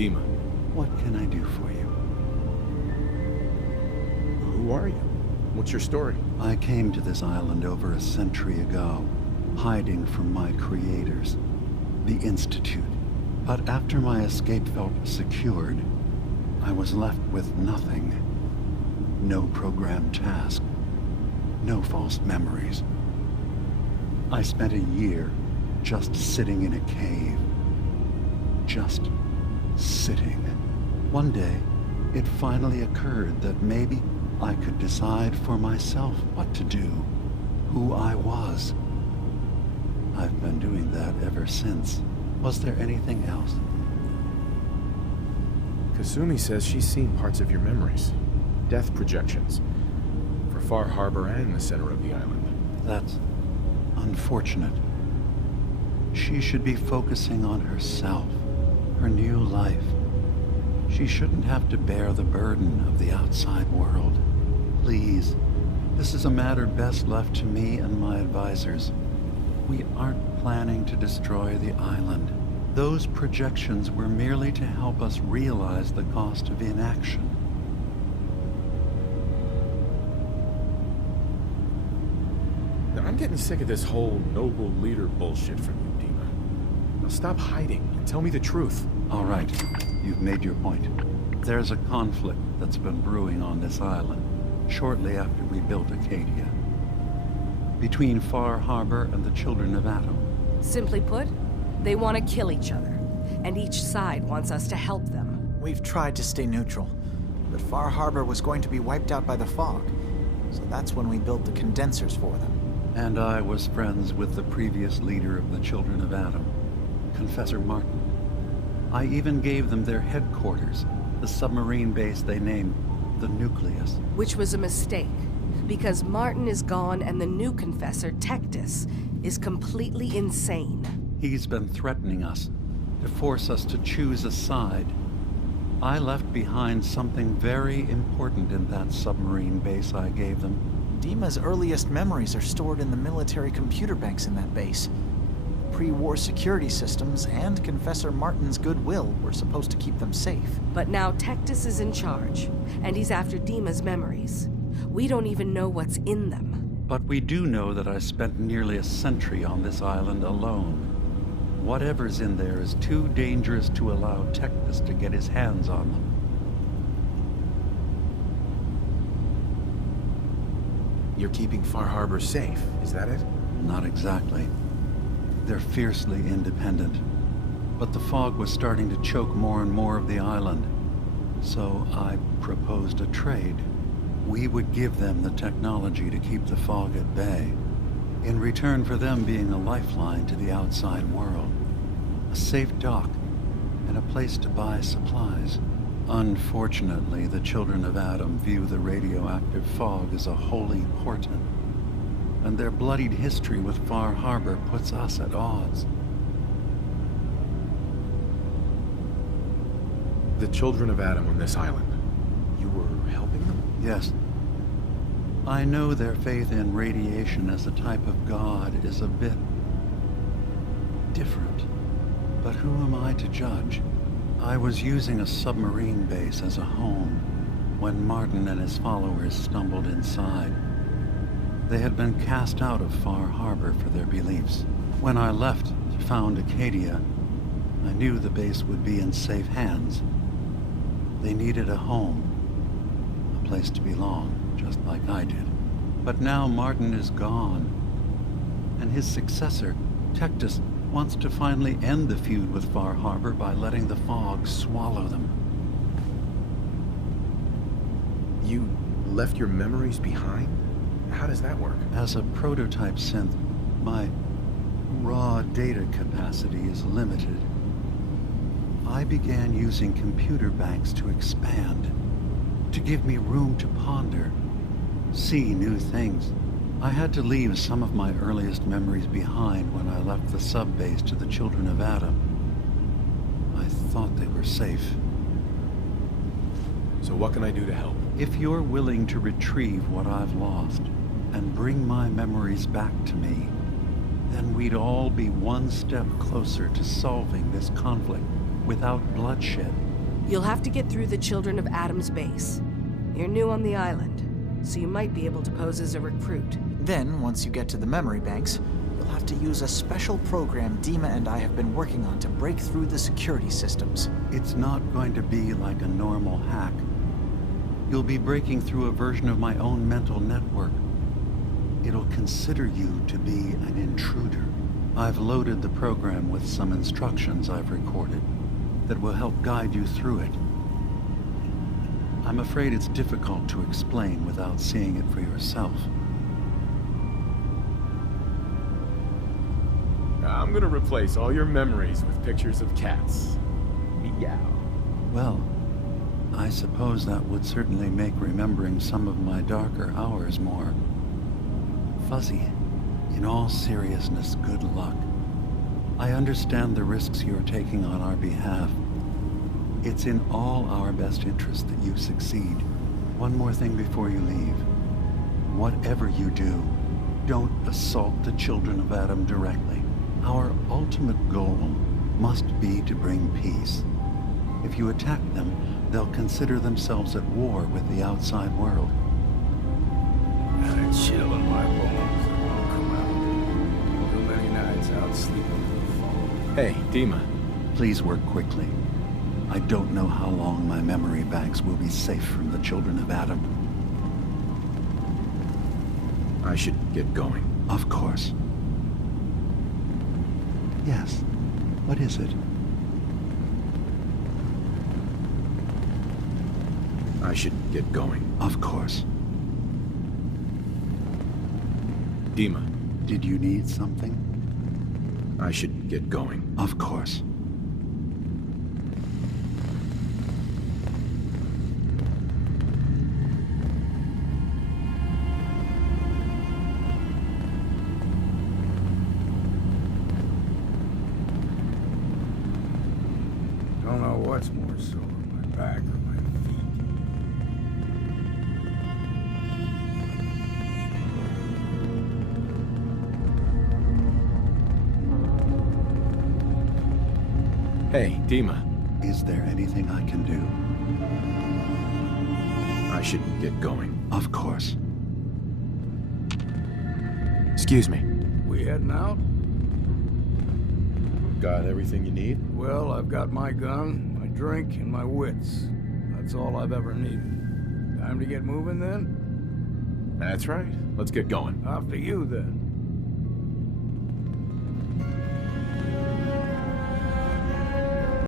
Dima. What can I do for you? Who are you? What's your story? I came to this island over a century ago, hiding from my creators, the Institute. But after my escape felt secured, I was left with nothing. No programmed task. No false memories. I spent a year just sitting in a cave. Just sitting. One day, it finally occurred that maybe I could decide for myself what to do, who I was. I've been doing that ever since. Was there anything else? Kasumi says she's seen parts of your memories. Death projections. For Far Harbor and the center of the island. That's unfortunate. She should be focusing on herself, her new life. She shouldn't have to bear the burden of the outside world. Please, this is a matter best left to me and my advisors. We aren't planning to destroy the island. Those projections were merely to help us realize the cost of inaction. Now, I'm getting sick of this whole noble leader bullshit from you, Dima. Now stop hiding and tell me the truth. All right, you've made your point. There's a conflict that's been brewing on this island shortly after we built Arcadia, between Far Harbor and the Children of Atom. Simply put, they want to kill each other, and each side wants us to help them. We've tried to stay neutral, but Far Harbor was going to be wiped out by the fog, so that's when we built the condensers for them. And I was friends with the previous leader of the Children of Atom, Confessor Martin. I even gave them their headquarters, the submarine base they named the Nucleus. Which was a mistake, because Martin is gone and the new Confessor, Tectus, is completely insane. He's been threatening us, to force us to choose a side. I left behind something very important in that submarine base I gave them. Dima's earliest memories are stored in the military computer banks in that base. Pre-war security systems and Confessor Martin's goodwill were supposed to keep them safe. But now Tectus is in charge, and he's after Dima's memories. We don't even know what's in them. But we do know that I spent nearly a century on this island alone. Whatever's in there is too dangerous to allow Tectus to get his hands on them. You're keeping Far Harbor safe, is that it? Not exactly. They're fiercely independent. But the fog was starting to choke more and more of the island. So I proposed a trade. We would give them the technology to keep the fog at bay, in return for them being a lifeline to the outside world. A safe dock, and a place to buy supplies. Unfortunately, the Children of Atom view the radioactive fog as a holy portent, and their bloodied history with Far Harbor puts us at odds. The Children of Atom on this island. You were helping them? Yes. I know their faith in radiation as a type of god is a bit different, but who am I to judge? I was using a submarine base as a home when Martin and his followers stumbled inside. They had been cast out of Far Harbor for their beliefs. When I left to found Arcadia, I knew the base would be in safe hands. They needed a home, a place to belong, just like I did. But now Martin is gone, and his successor, Tectus, wants to finally end the feud with Far Harbor by letting the fog swallow them. You left your memories behind? How does that work? As a prototype synth, my raw data capacity is limited. I began using computer banks to expand, to give me room to ponder, see new things. I had to leave some of my earliest memories behind when I left the subbase to the Children of Atom. I thought they were safe. So what can I do to help? If you're willing to retrieve what I've lost and bring my memories back to me, then we'd all be one step closer to solving this conflict without bloodshed. You'll have to get through the Children of Adam's base. You're new on the island, so you might be able to pose as a recruit. Then, once you get to the memory banks, you'll have to use a special program Dima and I have been working on to break through the security systems. It's not going to be like a normal hack. You'll be breaking through a version of my own mental network. It'll consider you to be an intruder. I've loaded the program with some instructions I've recorded that will help guide you through it. I'm afraid it's difficult to explain without seeing it for yourself. I'm gonna replace all your memories with pictures of cats. Meow. Well, I suppose that would certainly make remembering some of my darker hours more fuzzy. In all seriousness, good luck. I understand the risks you're taking on our behalf. It's in all our best interest that you succeed. One more thing before you leave. Whatever you do, don't assault the Children of Adam directly. Our ultimate goal must be to bring peace. If you attack them, they'll consider themselves at war with the outside world. Got a chill in my bones that won't come out. Too many nights out sleeping through the phone. Hey, Dima. Please work quickly. I don't know how long my memory banks will be safe from the Children of Adam. I should get going. Of course. Yes. What is it? I should get going. Of course. Dima. Did you need something? I should get going. Of course. Don't know what's more sore, my back or my feet. Hey, Dima. Is there anything I can do? I should get going. Of course. Excuse me. We heading out? Got everything you need? Well, I've got my gun, my drink, and my wits. That's all I've ever needed. Time to get moving then? That's right. Let's get going. After you then.